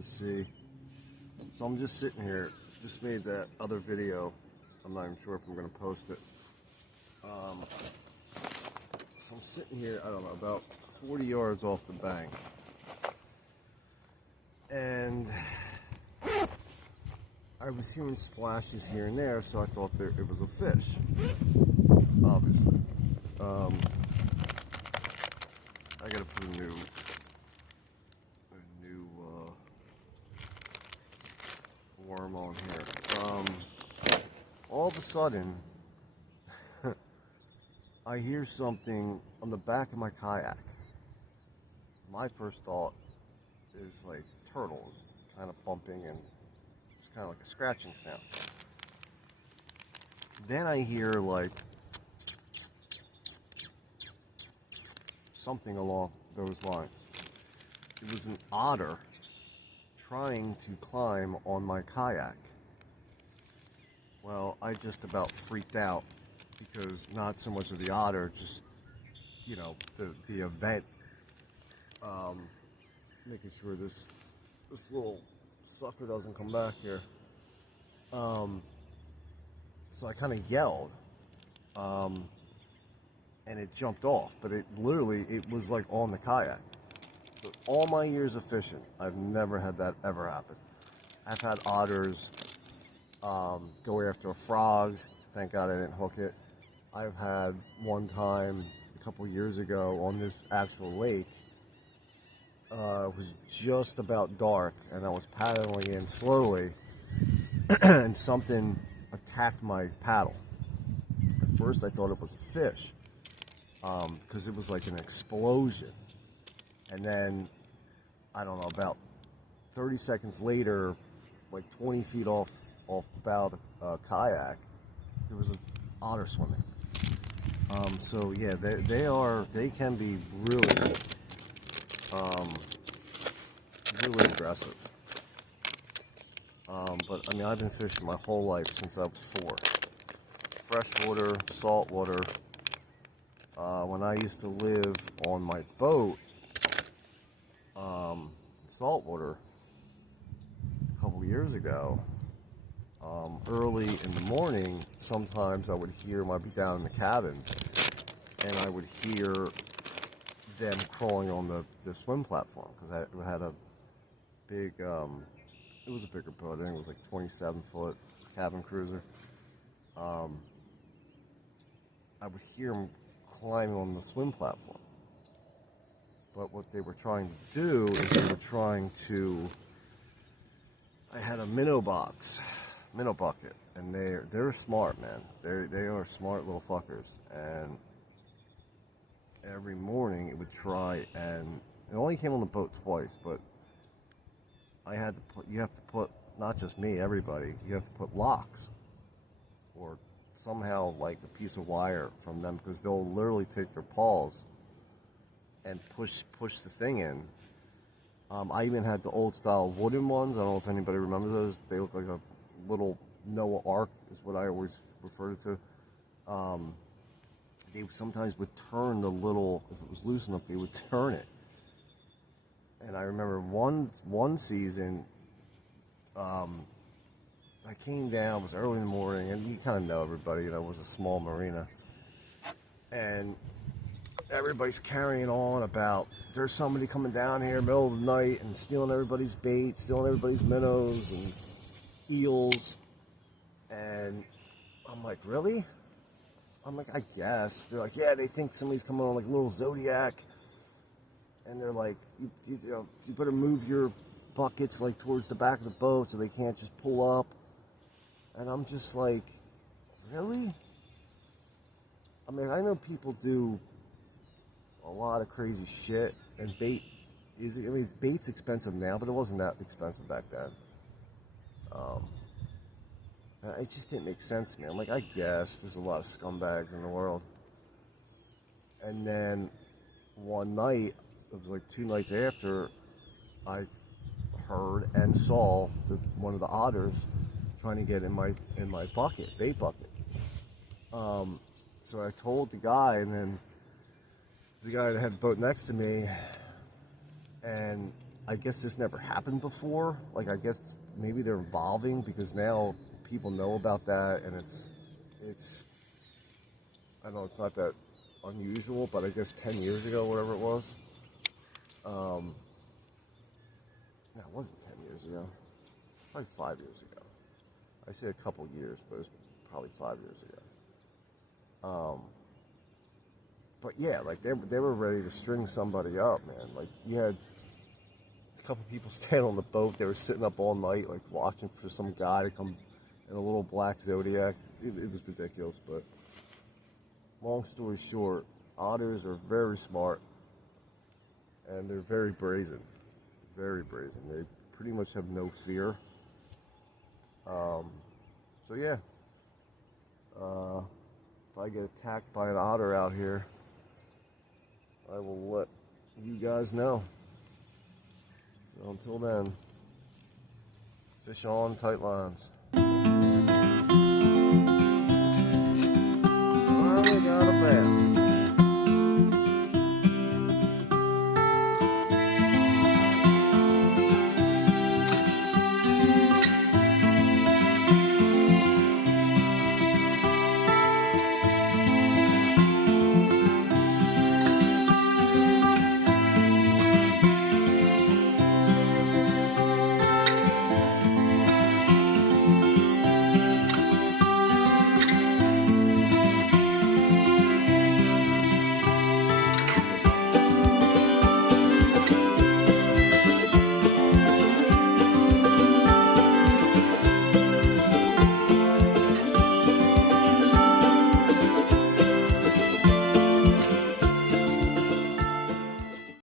can see. So I'm just sitting here, just made that other video. I'm not even sure if I'm going to post it. So I'm sitting here, I don't know, about 40 yards off the bank. And I was hearing splashes here and there, so I thought it was a fish, obviously. I gotta put a new worm on here. All of a sudden, I hear something on the back of my kayak. My first thought is like turtles kind of bumping and it's kind of like a scratching sound. Then I hear like something along those lines. It was an otter trying to climb on my kayak. Well, I just about freaked out because not so much of the otter, just, you know, the event, making sure this little sucker doesn't come back here. So I kind of yelled, and it jumped off, but it was like on the kayak. But all my years of fishing, I've never had that ever happen. I've had otters go after a frog. Thank God I didn't hook it. I've had one time a couple years ago on this actual lake. It was just about dark, and I was paddling in slowly, and something attacked my paddle. At first, I thought it was a fish, because it was like an explosion. And then, I don't know, about 30 seconds later, like 20 feet off the bow of the kayak, there was an otter swimming. So yeah, they can be really, really aggressive. But I mean, I've been fishing my whole life since I was 4. Freshwater, saltwater. When I used to live on my boat, saltwater, a couple years ago, early in the morning, sometimes I would be down in the cabin, and I would hear them crawling on the swim platform, because I had a big, it was a bigger boat. I think it was like 27-foot cabin cruiser. I would hear them climbing on the swim platform. But what they were trying to do is I had a minnow bucket, and they're smart, man. They are smart little fuckers. And every morning it would try, and it only came on the boat twice, but you have to put, not just me, everybody, you have to put locks, or somehow like a piece of wire from them, because they'll literally take their paws and push the thing in. I even had the old style wooden ones. I don't know if anybody remembers those. They look like a little Noah Ark, is what I always referred to. They sometimes would turn the little, if it was loose enough, they would turn it. And I remember one season, I came down, it was early in the morning, and you kind of know everybody, you know, it was a small marina. And everybody's carrying on about there's somebody coming down here middle of the night and stealing everybody's bait, stealing everybody's minnows and eels. And I'm like, really? I'm like, I guess. They're like, yeah, they think somebody's coming on like a little Zodiac. And they're like, you better move your buckets like towards the back of the boat so they can't just pull up. And I'm just like, really? I mean, I know people do a lot of crazy shit, and bait's expensive now, but it wasn't that expensive back then. It just didn't make sense to me. I'm like, I guess there's a lot of scumbags in the world. And then one night, it was like 2 nights after, I heard and saw one of the otters trying to get in my bucket, bait bucket. So I told the guy, and then the guy that had the boat next to me, and I guess this never happened before. Like, I guess maybe they're evolving because now people know about that, and it's I know it's not that unusual, but I guess 10 years ago, whatever it was. No, it wasn't 10 years ago. Probably 5 years ago. I say a couple years, but it was probably 5 years ago. But yeah, like they were ready to string somebody up, man. Like you had a couple people stand on the boat. They were sitting up all night, like watching for some guy to come in a little black Zodiac. It was ridiculous, but long story short, otters are very smart and they're very brazen. Very brazen. They pretty much have no fear. So yeah, if I get attacked by an otter out here, I will let you guys know. So until then, fish on, tight lines.